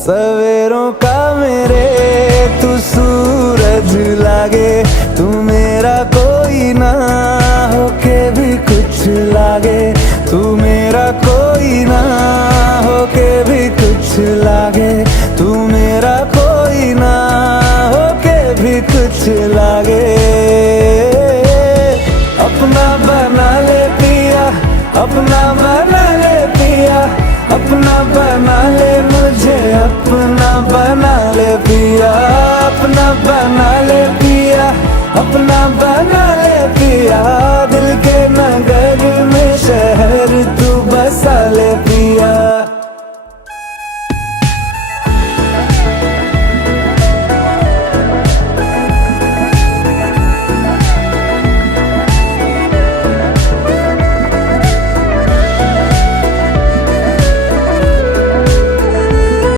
सवेरों का मेरे तू सूरज लागे, तू मेरा कोई ना होके भी कुछ लागे, तू मेरा कोई ना होके भी कुछ लागे।